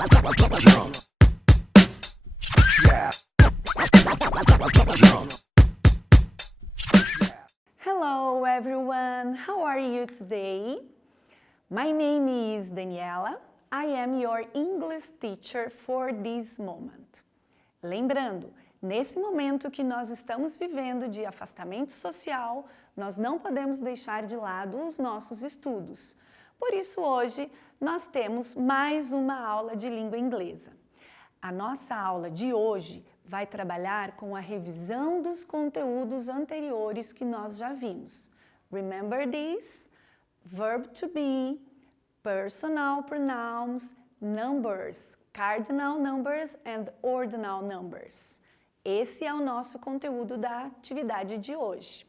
Jump. Yeah. Jump. Hello everyone, how are you today? My name is Daniela. I am your English teacher for this moment. Lembrando, nesse momento que nós estamos vivendo de afastamento social, nós não podemos deixar de lado os nossos estudos. Por isso, hoje, nós temos mais uma aula de língua inglesa. A nossa aula de hoje vai trabalhar com a revisão dos conteúdos anteriores que nós já vimos. Remember this? Verb to be, personal pronouns, numbers, cardinal numbers and ordinal numbers. Esse é o nosso conteúdo da atividade de hoje.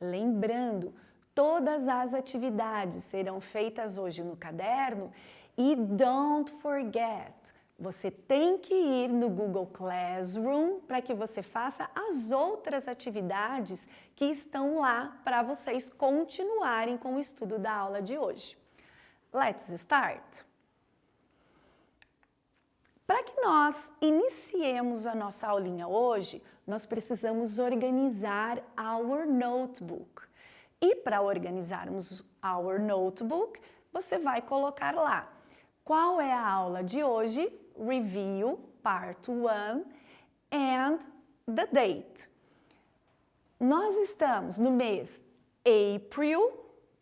Lembrando, todas as atividades serão feitas hoje no caderno e don't forget, você tem que ir no Google Classroom para que você faça as outras atividades que estão lá para vocês continuarem com o estudo da aula de hoje. Let's start! Para que nós iniciemos a nossa aulinha hoje, nós precisamos organizar our notebook. E para organizarmos our notebook, você vai colocar lá qual é a aula de hoje, Review, Part 1, and the date. Nós estamos no mês April,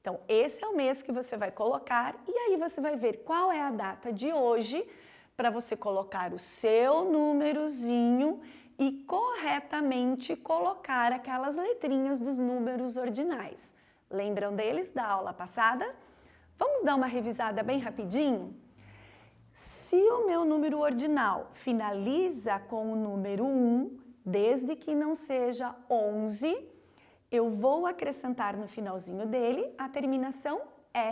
então esse é o mês que você vai colocar e aí você vai ver qual é a data de hoje para você colocar o seu númerozinho e corretamente colocar aquelas letrinhas dos números ordinais. Lembram deles da aula passada? Vamos dar uma revisada bem rapidinho? Se o meu número ordinal finaliza com o número 1, desde que não seja 11, eu vou acrescentar no finalzinho dele a terminação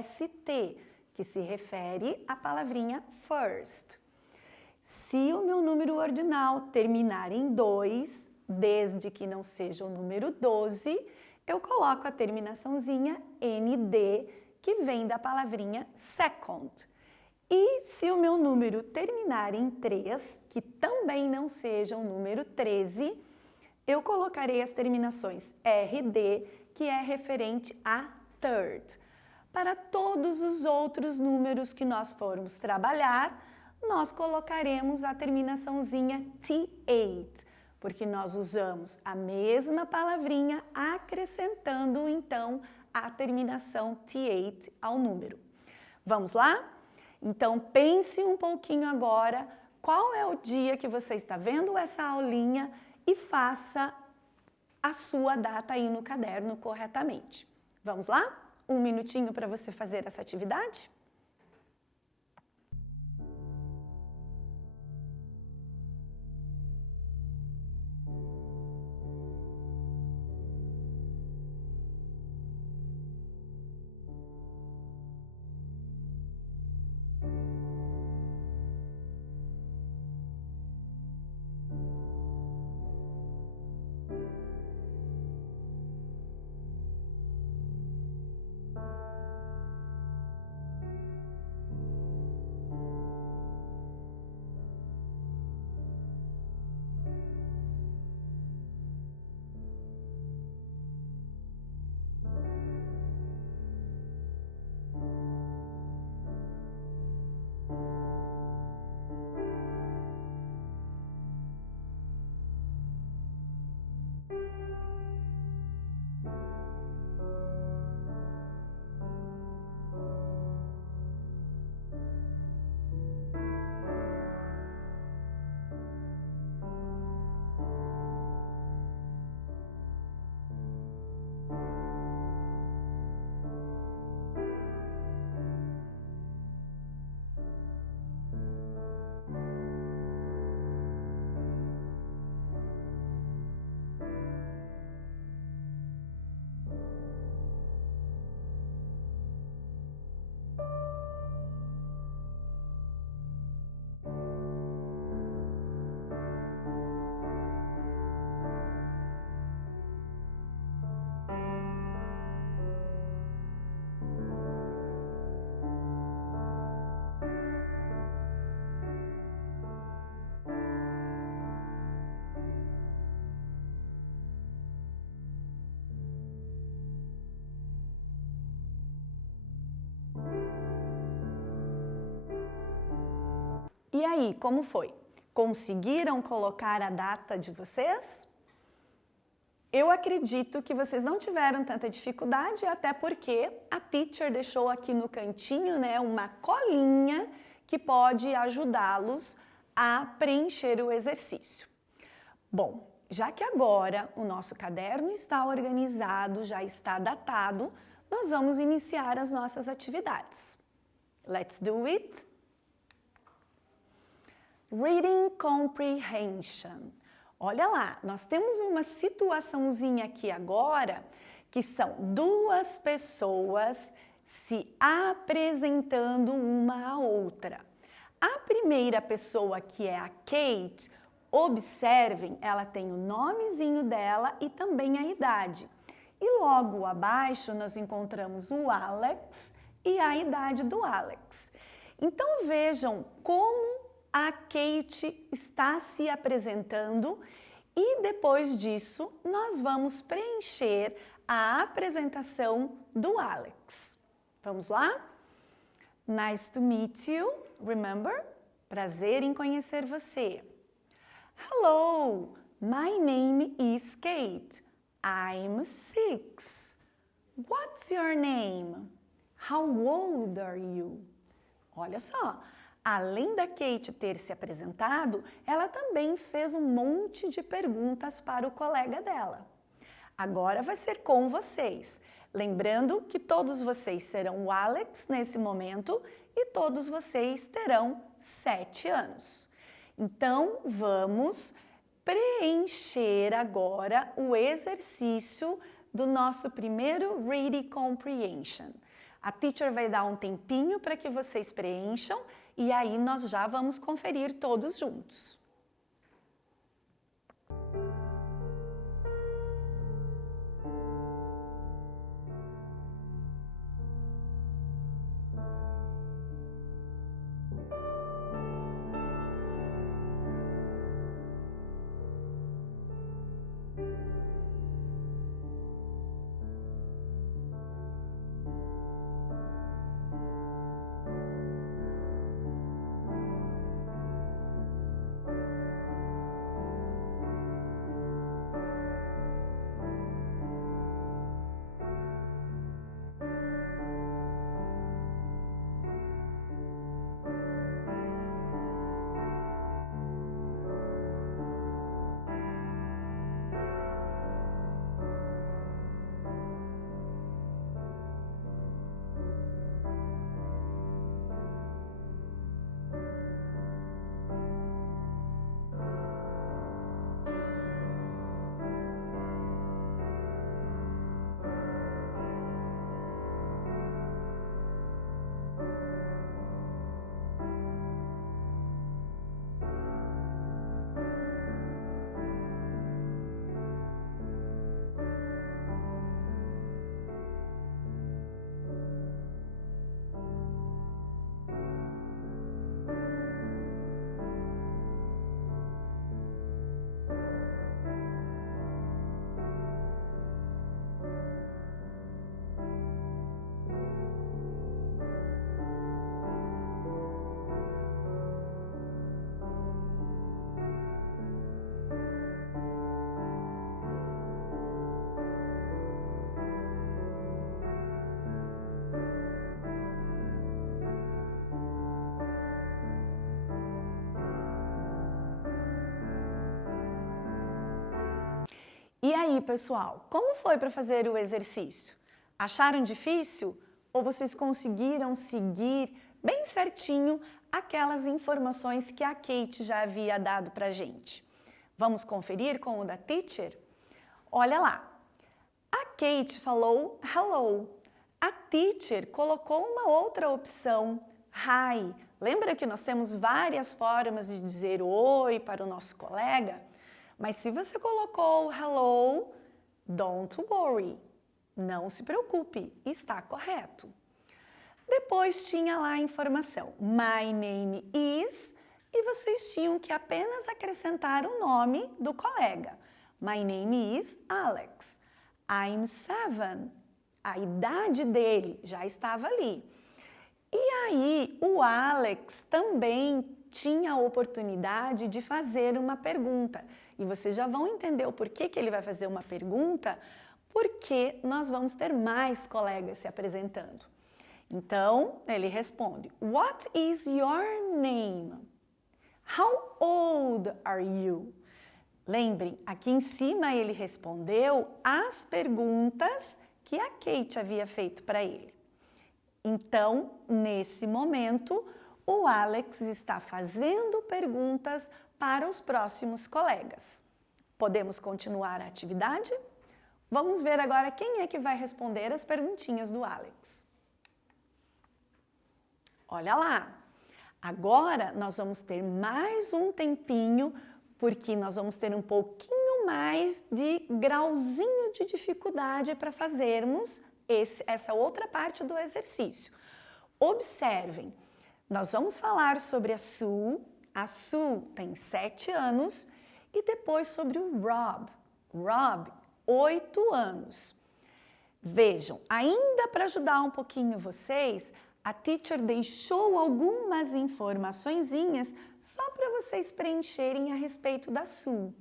ST, que se refere à palavrinha first. Se o meu número ordinal terminar em 2, desde que não seja o número 12, eu coloco a terminaçãozinha ND, que vem da palavrinha second. E se o meu número terminar em 3, que também não seja o número 13, eu colocarei as terminações RD, que é referente a third. Para todos os outros números que nós formos trabalhar, nós colocaremos a terminaçãozinha T8, porque nós usamos a mesma palavrinha acrescentando então a terminação T8 ao número. Vamos lá? Então pense um pouquinho agora qual é o dia que você está vendo essa aulinha e faça a sua data aí no caderno corretamente. Vamos lá? Um minutinho para você fazer essa atividade? E aí, como foi? Conseguiram colocar a data de vocês? Eu acredito que vocês não tiveram tanta dificuldade, até porque a teacher deixou aqui no cantinho, né, uma colinha que pode ajudá-los a preencher o exercício. Bom, já que agora o nosso caderno está organizado, já está datado, nós vamos iniciar as nossas atividades. Let's do it! Reading Comprehension. Olha lá, nós temos uma situaçãozinha aqui agora, que são duas pessoas se apresentando uma à outra. A primeira pessoa, que é a Kate, observem, ela tem o nomezinho dela e também a idade. E logo abaixo nós encontramos o Alex e a idade do Alex. Então vejam como a Kate está se apresentando e depois disso nós vamos preencher a apresentação do Alex. Vamos lá? Nice to meet you. Remember? Prazer em conhecer você. Hello, my name is Kate. I'm 6. What's your name? How old are you? Olha só. Além da Kate ter se apresentado, ela também fez um monte de perguntas para o colega dela. Agora vai ser com vocês. Lembrando que todos vocês serão o Alex nesse momento e todos vocês terão 7 anos. Então, vamos preencher agora o exercício do nosso primeiro Reading Comprehension. A teacher vai dar um tempinho para que vocês preencham e aí nós já vamos conferir todos juntos. E aí, pessoal, como foi para fazer o exercício? Acharam difícil ou vocês conseguiram seguir bem certinho aquelas informações que a Kate já havia dado para a gente? Vamos conferir com o da teacher? Olha lá, a Kate falou hello, a teacher colocou uma outra opção, hi. Lembra que nós temos várias formas de dizer oi para o nosso colega? Mas se você colocou hello, don't worry, não se preocupe, está correto. Depois tinha lá a informação, my name is, e vocês tinham que apenas acrescentar o nome do colega. My name is Alex, I'm 7, a idade dele já estava ali. E aí, o Alex também tinha a oportunidade de fazer uma pergunta. E vocês já vão entender o porquê que ele vai fazer uma pergunta, porque nós vamos ter mais colegas se apresentando. Então, ele responde: What is your name? How old are you? Lembrem, aqui em cima ele respondeu as perguntas que a Kate havia feito para ele. Então, nesse momento, o Alex está fazendo perguntas para os próximos colegas. Podemos continuar a atividade? Vamos ver agora quem é que vai responder as perguntinhas do Alex. Olha lá! Agora nós vamos ter mais um tempinho, porque nós vamos ter um pouquinho mais de grauzinho de dificuldade para fazermos essa outra parte do exercício. Observem, nós vamos falar sobre a Sue. A Sue tem 7 anos e depois sobre o Rob. Rob, 8 anos. Vejam, ainda para ajudar um pouquinho vocês, a teacher deixou algumas informaçõezinhas só para vocês preencherem a respeito da Sue.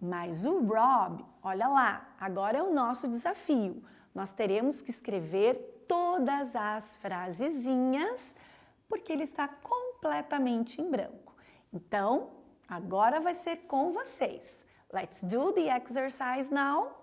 Mas o Rob, olha lá, agora é o nosso desafio. Nós teremos que escrever todas as frasezinhas, porque ele está completamente em branco. Então, agora vai ser com vocês. Let's do the exercise now.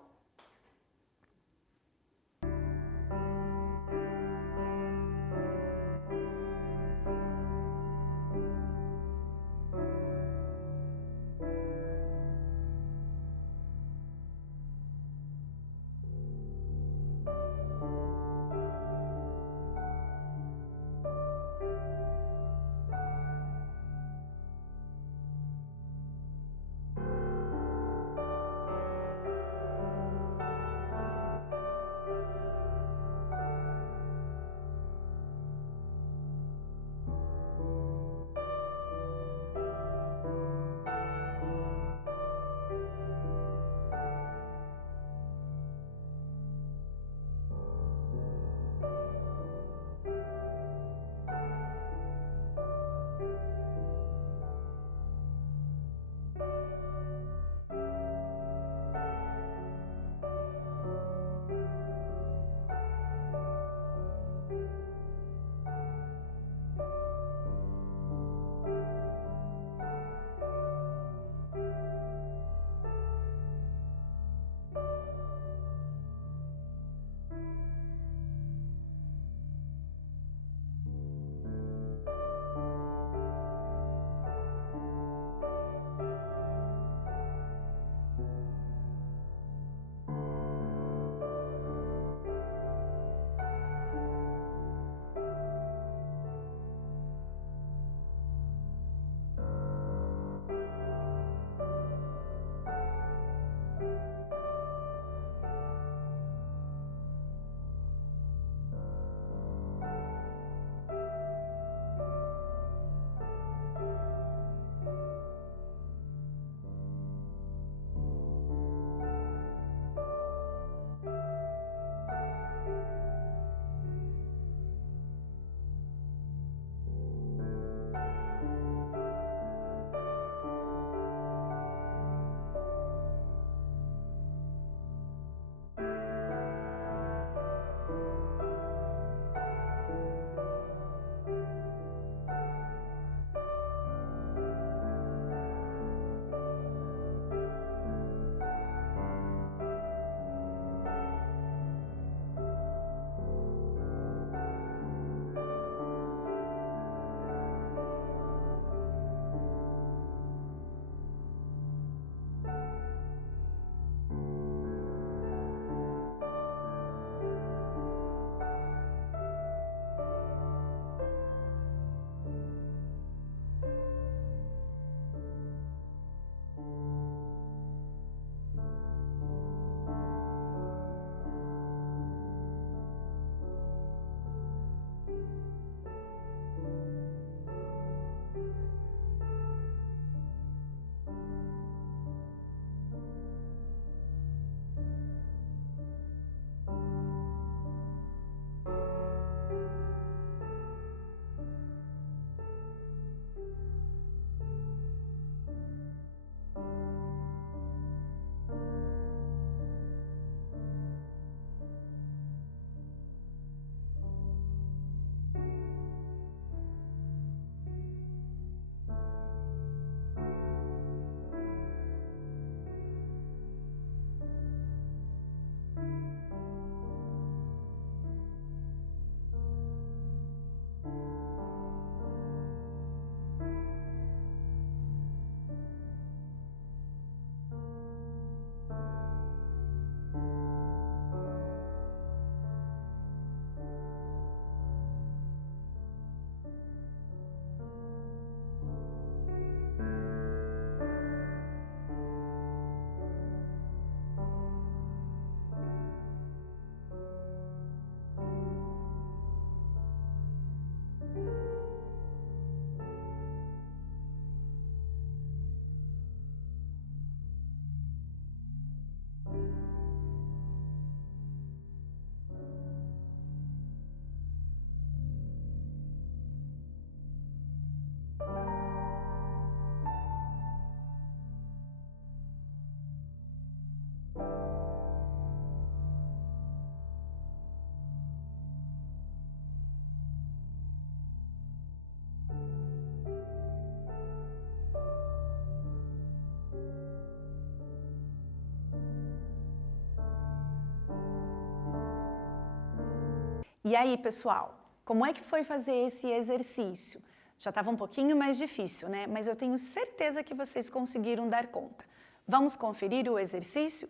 E aí, pessoal, como é que foi fazer esse exercício? Já estava um pouquinho mais difícil, né? Mas eu tenho certeza que vocês conseguiram dar conta. Vamos conferir o exercício?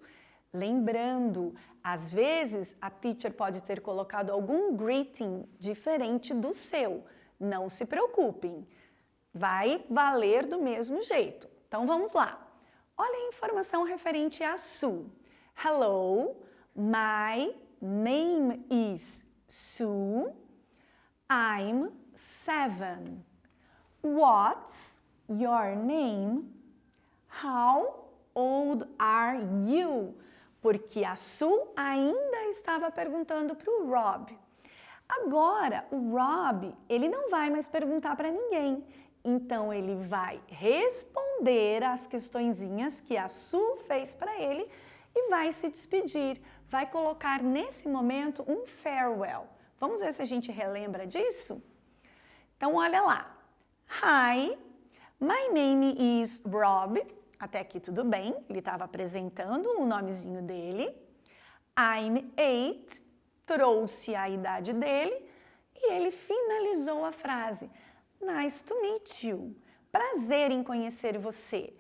Lembrando, às vezes a teacher pode ter colocado algum greeting diferente do seu. Não se preocupem, vai valer do mesmo jeito. Então vamos lá. Olha a informação referente a Sue. Hello, my name is Sue. I'm 7. What's your name? How old are you? Porque a Sue ainda estava perguntando para o Rob. Agora, o Rob, ele não vai mais perguntar para ninguém. Então, ele vai responder as questõezinhas que a Sue fez para ele e vai se despedir. Vai colocar nesse momento um farewell. Vamos ver se a gente relembra disso? Então, olha lá. Hi, my name is Rob. Até aqui tudo bem, ele estava apresentando o nomezinho dele. I'm 8, trouxe a idade dele e ele finalizou a frase. Nice to meet you. Prazer em conhecer você.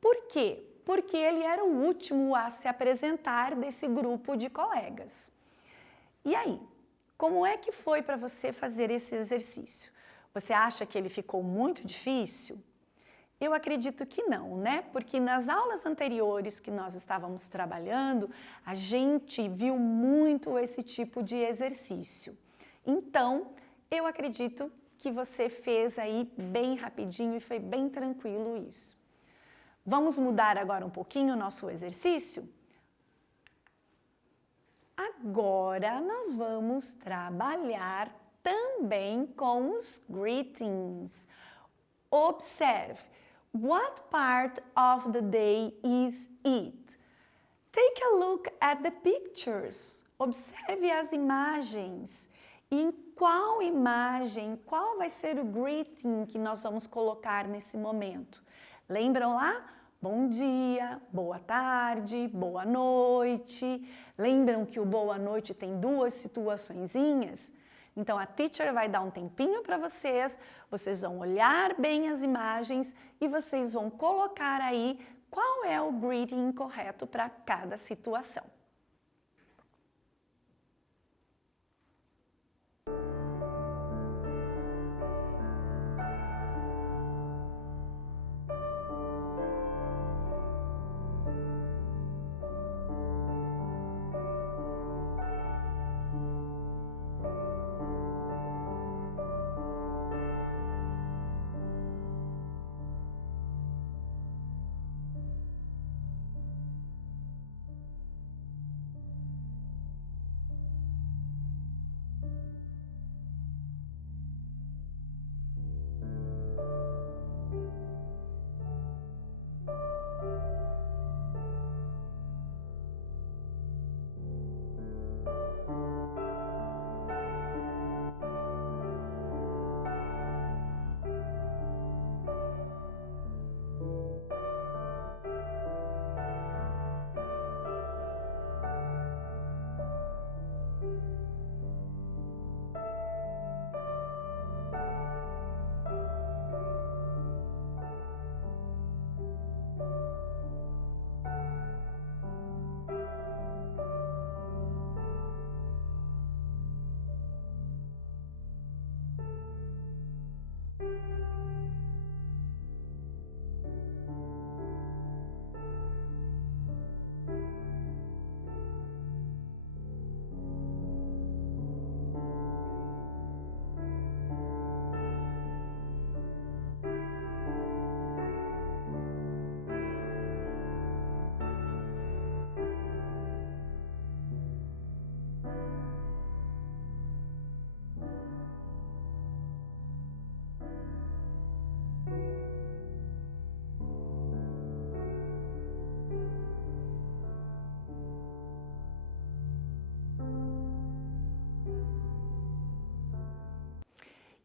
Por quê? Porque ele era o último a se apresentar desse grupo de colegas. E aí, como é que foi para você fazer esse exercício? Você acha que ele ficou muito difícil? Eu acredito que não, né? Porque nas aulas anteriores que nós estávamos trabalhando, a gente viu muito esse tipo de exercício. Então, eu acredito que você fez aí bem rapidinho e foi bem tranquilo isso. Vamos mudar agora um pouquinho o nosso exercício? Agora nós vamos trabalhar também com os greetings. Observe. What part of the day is it? Take a look at the pictures. Observe as imagens. E em qual imagem, qual vai ser o greeting que nós vamos colocar nesse momento? Lembram lá? Bom dia, boa tarde, boa noite. Lembram que o boa noite tem duas situaçõezinhas? Então, a teacher vai dar um tempinho para vocês vão olhar bem as imagens e vocês vão colocar aí qual é o greeting correto para cada situação.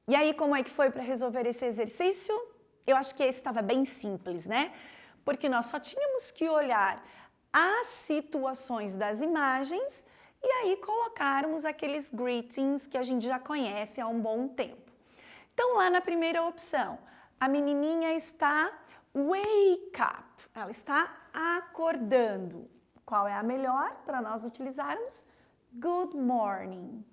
E aí, como é que foi para resolver esse exercício? Eu acho que esse estava bem simples, né? Porque nós só tínhamos que olhar as situações das imagens e aí colocarmos aqueles greetings que a gente já conhece há um bom tempo. Então, lá na primeira opção, a menininha está wake up, ela está acordando. Qual é a melhor para nós utilizarmos? Good morning.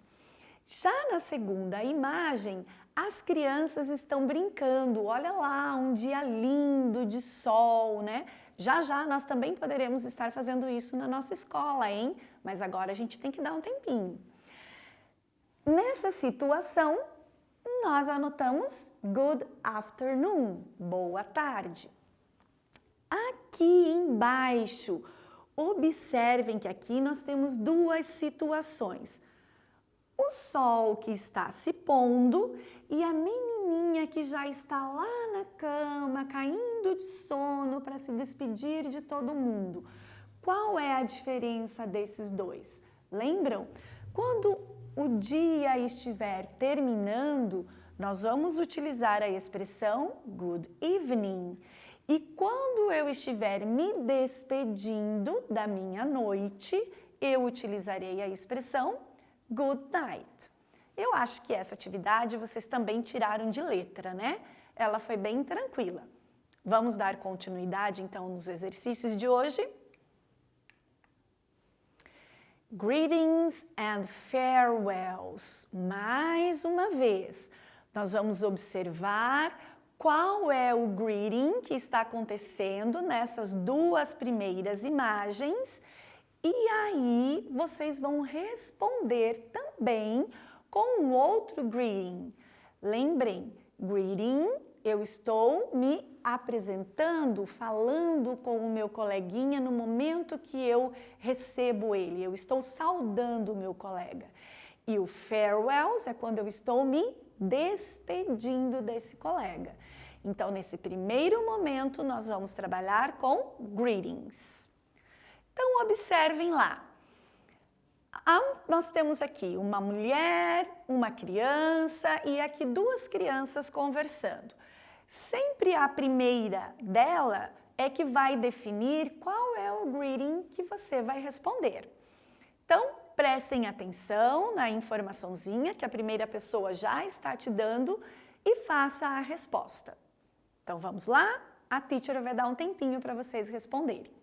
Já na segunda imagem, as crianças estão brincando. Olha lá, um dia lindo de sol, né? Já já nós também poderemos estar fazendo isso na nossa escola, hein? Mas agora a gente tem que dar um tempinho. Nessa situação, nós anotamos good afternoon, boa tarde. Aqui embaixo, observem que aqui nós temos duas situações. O sol que está se pondo e a menininha que já está lá na cama, caindo de sono para se despedir de todo mundo. Qual é a diferença desses dois? Lembram? Quando o dia estiver terminando, nós vamos utilizar a expressão good evening. E quando eu estiver me despedindo da minha noite, eu utilizarei a expressão good night. Eu acho que essa atividade vocês também tiraram de letra, né? Ela foi bem tranquila. Vamos dar continuidade então nos exercícios de hoje? Greetings and farewells. Mais uma vez, nós vamos observar qual é o greeting que está acontecendo nessas duas primeiras imagens e aí vocês vão responder também com um outro greeting. Lembrem, greeting, eu estou me apresentando, falando com o meu coleguinha no momento que eu recebo ele. Eu estou saudando o meu colega. E o farewells é quando eu estou me despedindo desse colega. Então, nesse primeiro momento, nós vamos trabalhar com greetings. Então, observem lá. Nós temos aqui uma mulher, uma criança e aqui duas crianças conversando. Sempre a primeira dela é que vai definir qual é o greeting que você vai responder. Então, prestem atenção na informaçãozinha que a primeira pessoa já está te dando e faça a resposta. Então, vamos lá? A teacher vai dar um tempinho para vocês responderem.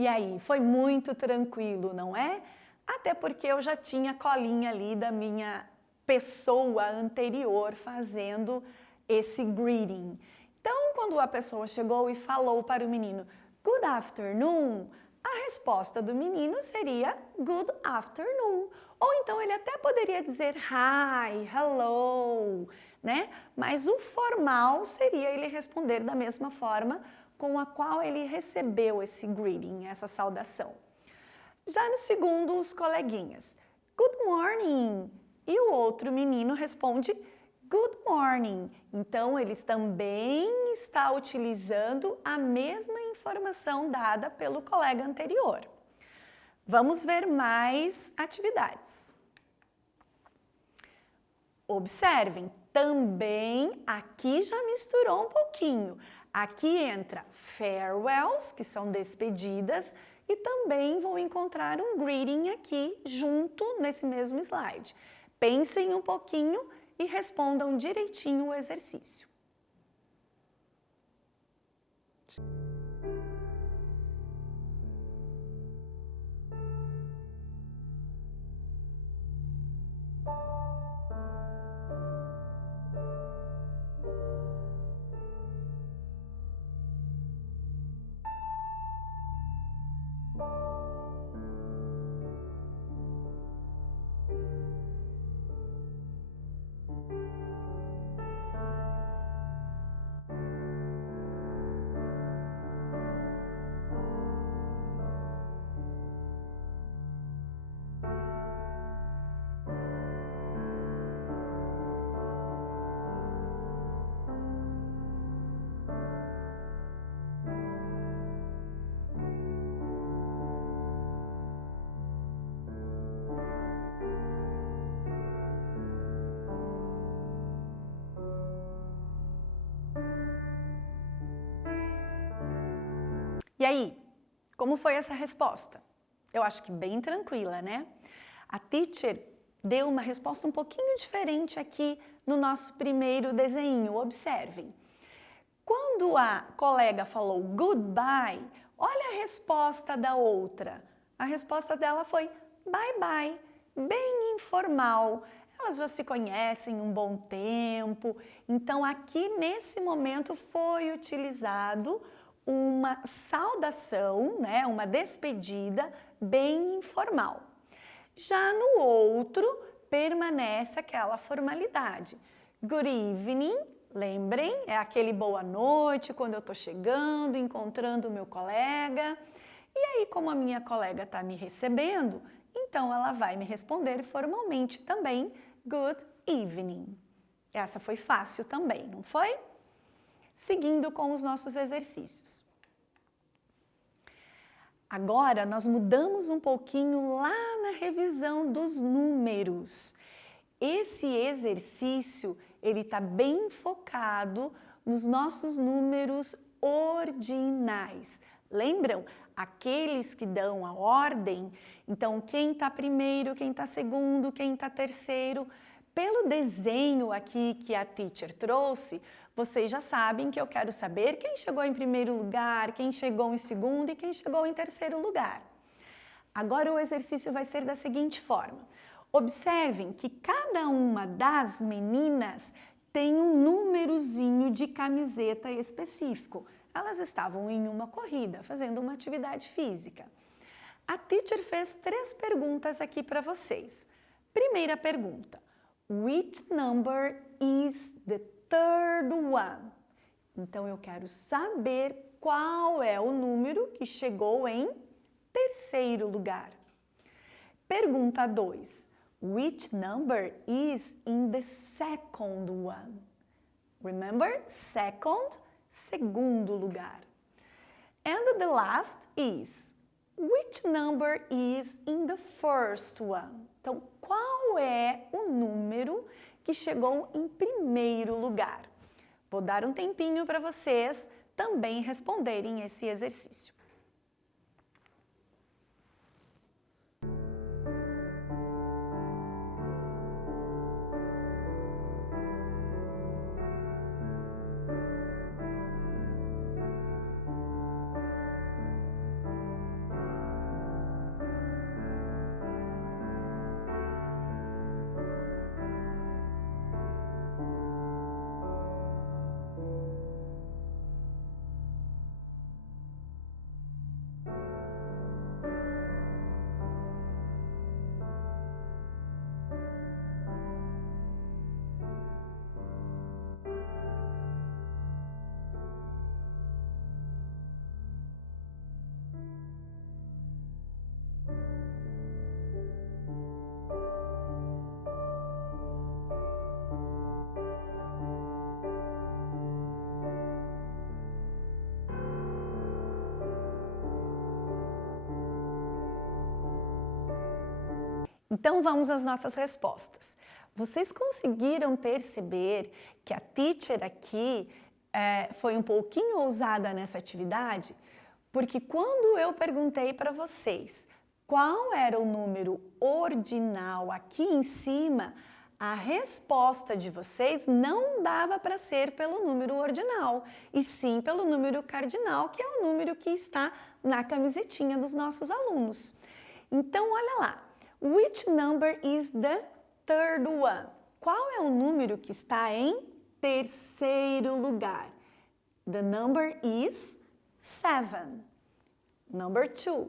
E aí, foi muito tranquilo, não é? Até porque eu já tinha colinha ali da minha pessoa anterior fazendo esse greeting. Então, quando a pessoa chegou e falou para o menino, good afternoon, a resposta do menino seria good afternoon. Ou então ele até poderia dizer hi, hello, né? Mas o formal seria ele responder da mesma forma com a qual ele recebeu esse greeting, essa saudação. Já no segundo, os coleguinhas, good morning, e o outro menino responde good morning. Então, eles também estão utilizando a mesma informação dada pelo colega anterior. Vamos ver mais atividades. Observem, também aqui já misturou um pouquinho. Aqui entra farewells, que são despedidas, e também vou encontrar um greeting aqui junto nesse mesmo slide. Pensem um pouquinho e respondam direitinho o exercício. E aí, como foi essa resposta? Eu acho que bem tranquila, né? A teacher deu uma resposta um pouquinho diferente aqui no nosso primeiro desenho, observem. Quando a colega falou goodbye, olha a resposta da outra. A resposta dela foi bye bye, bem informal. Elas já se conhecem um bom tempo, então aqui nesse momento foi utilizado uma saudação, né, uma despedida bem informal. Já no outro, permanece aquela formalidade. Good evening, lembrem, é aquele boa noite quando eu estou chegando, encontrando o meu colega. E aí, como a minha colega está me recebendo, então ela vai me responder formalmente também, good evening. Essa foi fácil também, não foi? Seguindo com os nossos exercícios. Agora, nós mudamos um pouquinho lá na revisão dos números. Esse exercício, ele está bem focado nos nossos números ordinais. Lembram? Aqueles que dão a ordem. Então, quem está primeiro, quem está segundo, quem está terceiro. Pelo desenho aqui que a teacher trouxe, vocês já sabem que eu quero saber quem chegou em primeiro lugar, quem chegou em segundo e quem chegou em terceiro lugar. Agora o exercício vai ser da seguinte forma. Observem que cada uma das meninas tem um númerozinho de camiseta específico. Elas estavam em uma corrida, fazendo uma atividade física. A teacher fez 3 perguntas aqui para vocês. Primeira pergunta. Which number is the third one? Então, eu quero saber qual é o número que chegou em terceiro lugar. Pergunta 2. Which number is in the second one? Remember? Second, segundo lugar. And the last is, which number is in the first one? Então, qual é o número que chegou em primeiro lugar? Vou dar um tempinho para vocês também responderem esse exercício. Então, vamos às nossas respostas. Vocês conseguiram perceber que a teacher aqui foi um pouquinho ousada nessa atividade? Porque quando eu perguntei para vocês qual era o número ordinal aqui em cima, a resposta de vocês não dava para ser pelo número ordinal, e sim pelo número cardinal, que é o número que está na camisetinha dos nossos alunos. Então, olha lá. Which number is the third one? Qual é o número que está em terceiro lugar? The number is 7. Number 2.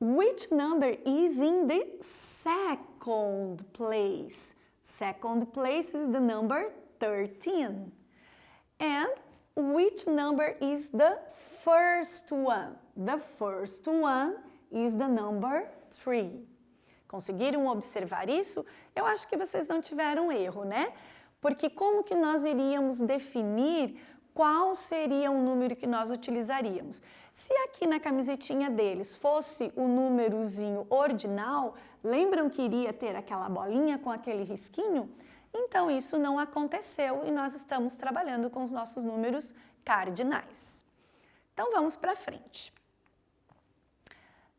Which number is in the second place? Second place is the number 13. And which number is the first one? The first one is the number 3. Conseguiram observar isso? Eu acho que vocês não tiveram erro, né? Porque como que nós iríamos definir qual seria o número que nós utilizaríamos? Se aqui na camisetinha deles fosse o númerozinho ordinal, lembram que iria ter aquela bolinha com aquele risquinho? Então isso não aconteceu e nós estamos trabalhando com os nossos números cardinais. Então vamos para frente.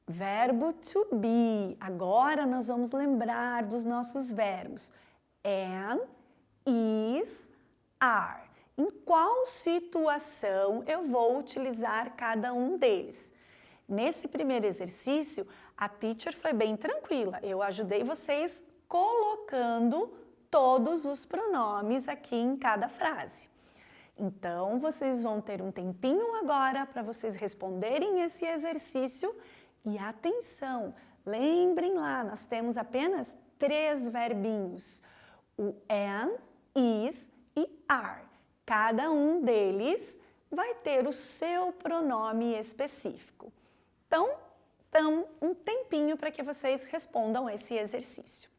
Verbo to be. Agora nós vamos lembrar dos nossos verbos. Am, is, are. Em qual situação eu vou utilizar cada um deles? Nesse primeiro exercício, a teacher foi bem tranquila. Eu ajudei vocês colocando todos os pronomes aqui em cada frase. Então, vocês vão ter um tempinho agora para vocês responderem esse exercício. E atenção, lembrem lá, nós temos apenas 3 verbinhos. O am, is e are. Cada um deles vai ter o seu pronome específico. Então, dão um tempinho para que vocês respondam esse exercício.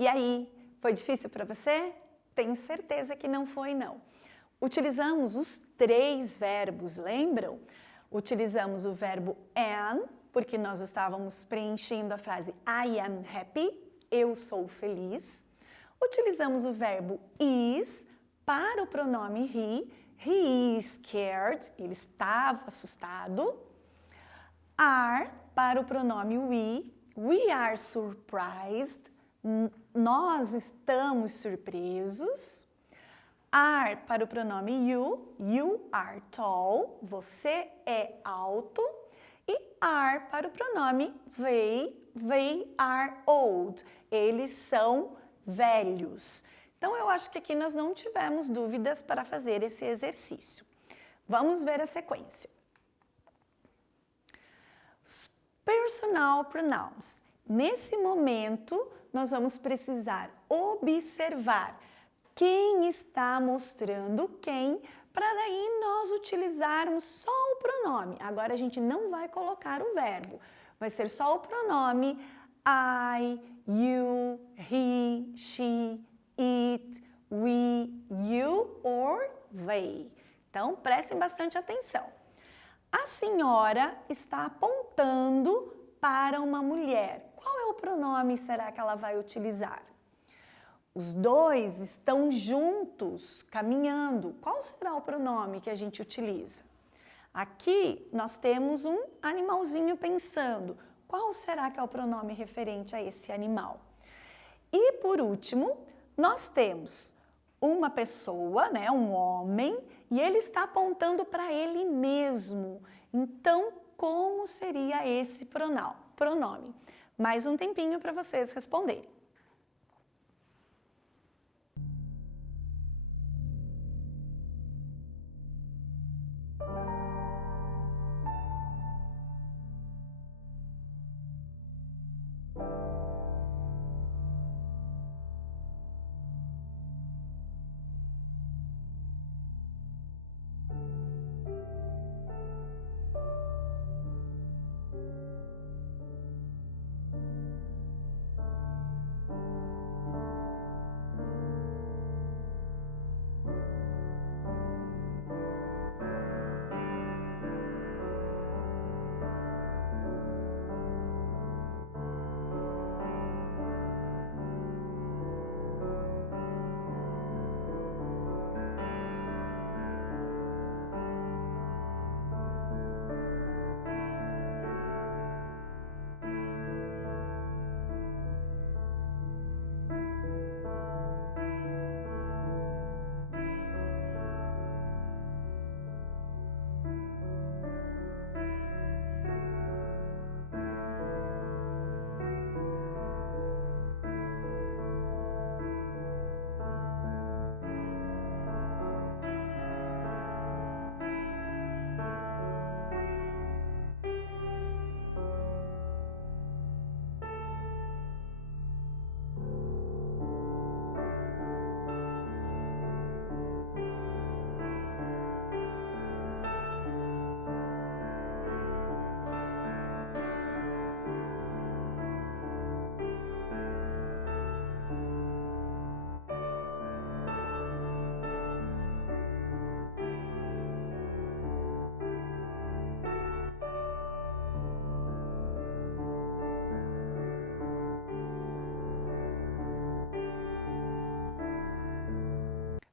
E aí, foi difícil para você? Tenho certeza que não foi, não. Utilizamos os 3 verbos, lembram? Utilizamos o verbo am, porque nós estávamos preenchendo a frase I am happy, eu sou feliz. Utilizamos o verbo is para o pronome he is scared, ele estava assustado. Are para o pronome we are surprised, nós estamos surpresos. Are para o pronome you are tall, você é alto. E are para o pronome they are old, eles são velhos. Então, eu acho que aqui nós não tivemos dúvidas para fazer esse exercício. Vamos ver a sequência. Personal pronouns. Nesse momento, nós vamos precisar observar quem está mostrando quem, para daí nós utilizarmos só o pronome. Agora a gente não vai colocar o verbo, vai ser só o pronome I, you, he, she, it, we, you or they. Então, prestem bastante atenção. A senhora está apontando para uma mulher. Qual é o pronome será que ela vai utilizar? Os dois estão juntos, caminhando. Qual será o pronome que a gente utiliza? Aqui nós temos um animalzinho pensando. Qual será que é o pronome referente a esse animal? E por último, nós temos uma pessoa, né, um homem, e ele está apontando para ele mesmo. Então, como seria esse pronome? Mais um tempinho para vocês responderem.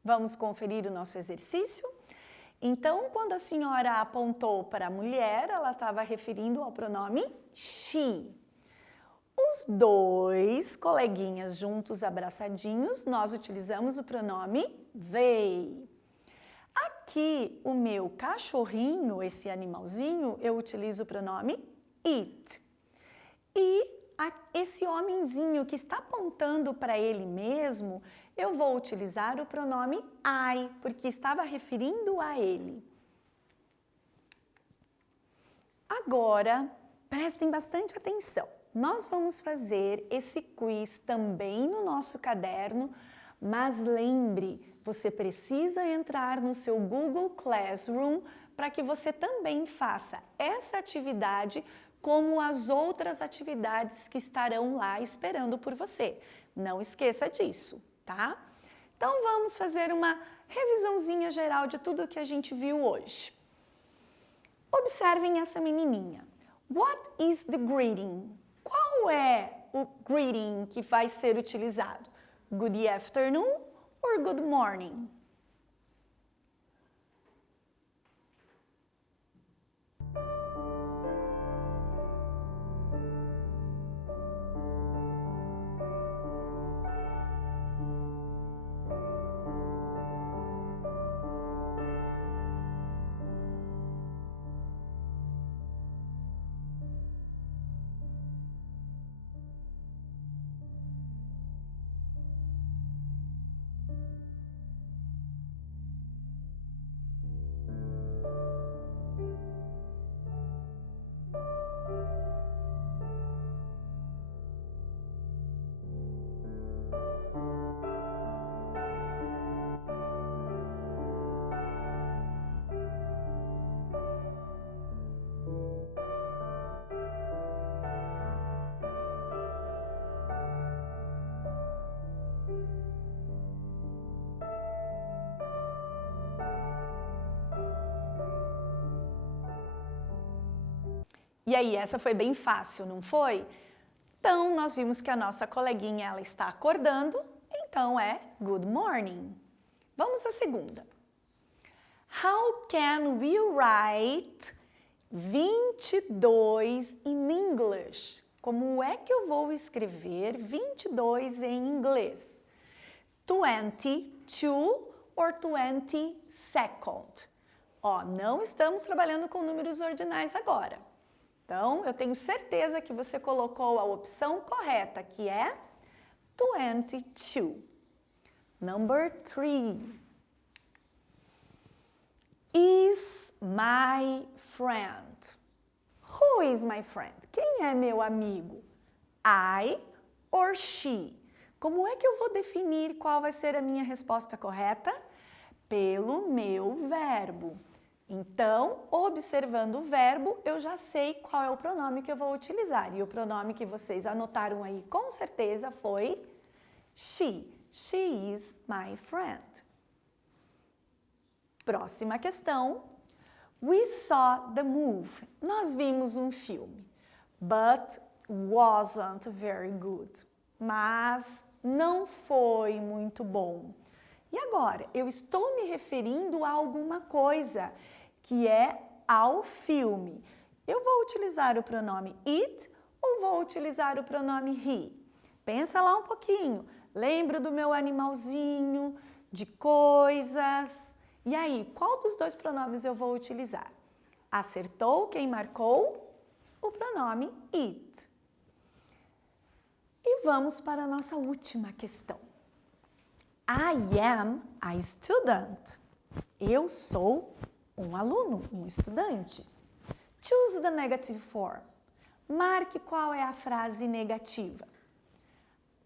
Vamos conferir o nosso exercício? Então, quando a senhora apontou para a mulher, ela estava referindo ao pronome she. Os dois coleguinhas juntos, abraçadinhos, nós utilizamos o pronome they. Aqui, o meu cachorrinho, esse animalzinho, eu utilizo o pronome it. E esse homenzinho que está apontando para ele mesmo, eu vou utilizar o pronome I, porque estava referindo a ele. Agora, prestem bastante atenção. Nós vamos fazer esse quiz também no nosso caderno, mas lembre, você precisa entrar no seu Google Classroom para que você também faça essa atividade como as outras atividades que estarão lá esperando por você. Não esqueça disso, tá? Então vamos fazer uma revisãozinha geral de tudo que a gente viu hoje. Observem essa menininha. What is the greeting? Qual é o greeting que vai ser utilizado? Good afternoon or good morning? E aí, essa foi bem fácil, não foi? Então, nós vimos que a nossa coleguinha, ela está acordando, então é good morning. Vamos à segunda. How can we write 22 in English? Como é que eu vou escrever 22 em inglês? 22 or 22nd? Ó, não estamos trabalhando com números ordinais agora. Então, eu tenho certeza que você colocou a opção correta, que é 22. Number 3. Is my friend. Who is my friend? Quem é meu amigo? I or she? Como é que eu vou definir qual vai ser a minha resposta correta? Pelo meu verbo. Então, observando o verbo, eu já sei qual é o pronome que eu vou utilizar. E o pronome que vocês anotaram aí com certeza foi she. She is my friend. Próxima questão. We saw the movie. Nós vimos um filme. But wasn't very good. Mas não foi muito bom. E agora, eu estou me referindo a alguma coisa, que é ao filme. Eu vou utilizar o pronome it ou vou utilizar o pronome he? Pensa lá um pouquinho. Lembro do meu animalzinho, de coisas. E aí, qual dos dois pronomes eu vou utilizar? Acertou quem marcou? O pronome it. E vamos para a nossa última questão. I am a student. Eu sou um aluno, um estudante. Choose the negative form. Marque qual é a frase negativa.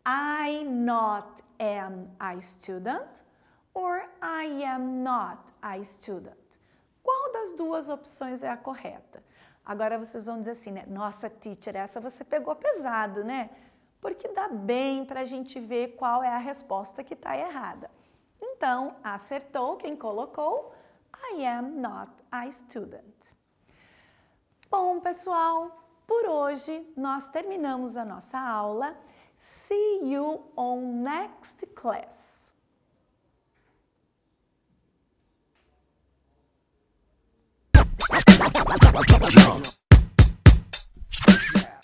I not am a student or I am not a student. Qual das duas opções é a correta? Agora vocês vão dizer assim, né? Nossa, teacher, essa você pegou pesado, né? Porque dá bem para a gente ver qual é a resposta que está errada. Então, acertou quem colocou I am not a student. Bom, pessoal, por hoje nós terminamos a nossa aula. See you on next class.